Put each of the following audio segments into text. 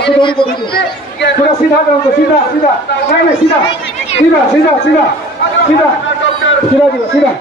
आपको दौड़ी को थोड़ा सीधा करो, सीधा सीधा, नहीं सीधा सीधा सीधा सीधा सीधा सीधा सीधा।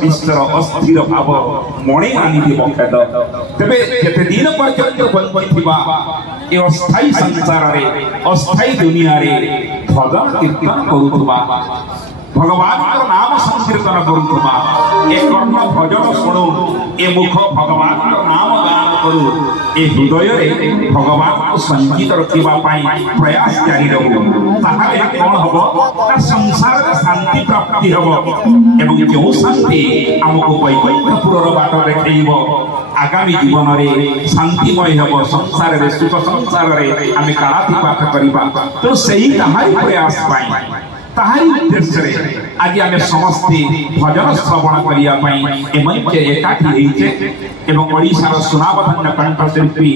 विस्तर अस्थिर भाव मणि आनी खेद तेरे केते दिन पर्यंत बंधिबा ए अस्थायी संसार रे अस्थायी दुनिया रे भजन कीर्तन करुथबा भगवान नाम संकीर्तन करुथबा ए कर्म भजन शुणु ए मुख भगवान नाम गान करू ए हृदय रे भगवान को संगीत रखिबा पाई प्रयास जारी रहू ताहाले कोन हबो ना संसार रे शांति प्राप्ति हबो एवं जो शांति हमको वैकुंठपुर बाट देखैबो आगामी जीवन रे शांतिमय हबो संसार रे सुख संसार रे आमे कालातिपात करिबा तो सही ताहारी प्रयास पाई ताहारी उद्देश्य रे आज आमे समस्ते भजन श्रवण करिया पाई ए मंच एकाठी हेइचे एवं ओडिसा रो सुनाबधन्य कंठशिल्पी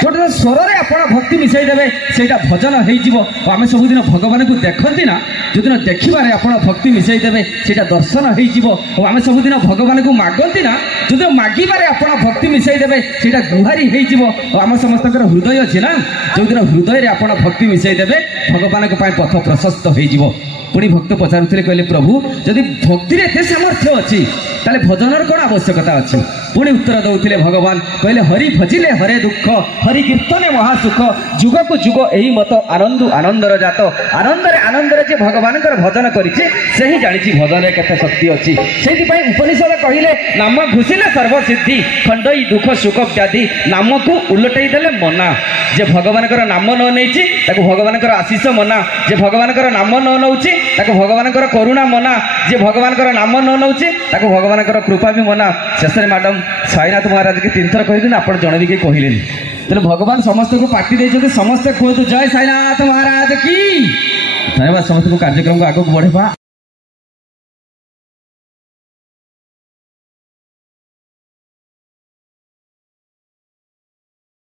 गोटे स्वर रे आपण भक्ति मिसाई देबे सेटा भजन हेइ जीवो आमे सब दिन भगवान को देखंती ना जो दिन देखिबारे आपण भक्ति मिसाई देबे सेटा दर्शन हेइ जीवो आमे सब दिन भगवान को मागंती ना जो दिन मागिबारे आपण भक्ति मिसाई देबे सेटा गुहारी हेइ जीवो आम समस्तकर हृदय अछि ना जो दिन हृदय रे आपण भक्ति मिसाई देबे भगवान को पाई पथ प्रशस्त हेइ जीवो पुणी भक्त पचारुथिले कहले प्रभु जदि भक्ति रे एते सामर्थ्य अछि ताले भजनर कोन आवश्यकता अछि पुणी उत्तर दौले भगवान कहले हरि भजिले हरे दुख हरि कीर्तने महासुख जुग को जुग यही मत आनंद आनंदर जात आनंदरे आनंदरे जे भगवान भजन करिछि से ही जानिछि भजन रे केते शक्ति अछि सेति पई उपनिषद कहिले नाम घुसिले सर्वसिद्धि खंडई दुख सुख व्याधि नाम को उलटई देले मना जे भगवान नाम न नैछि ताको भगवान आशीष मना जे भगवान नाम न नौछि ताको भगवान करुणा मना जे भगवान नाम न नौछि ताको भगवान कृपा भी मना शेष मैडम साईनाथ महाराज के 3 थर कहिदिन आपण जण भी के कहिलेनी तेरे भगवान समस्त को पार्टी देते समस्ते कहतु जय साईनाथ महाराज की धन्यवाद समस्त को कार्यक्रम को आगे बढ़ेबा।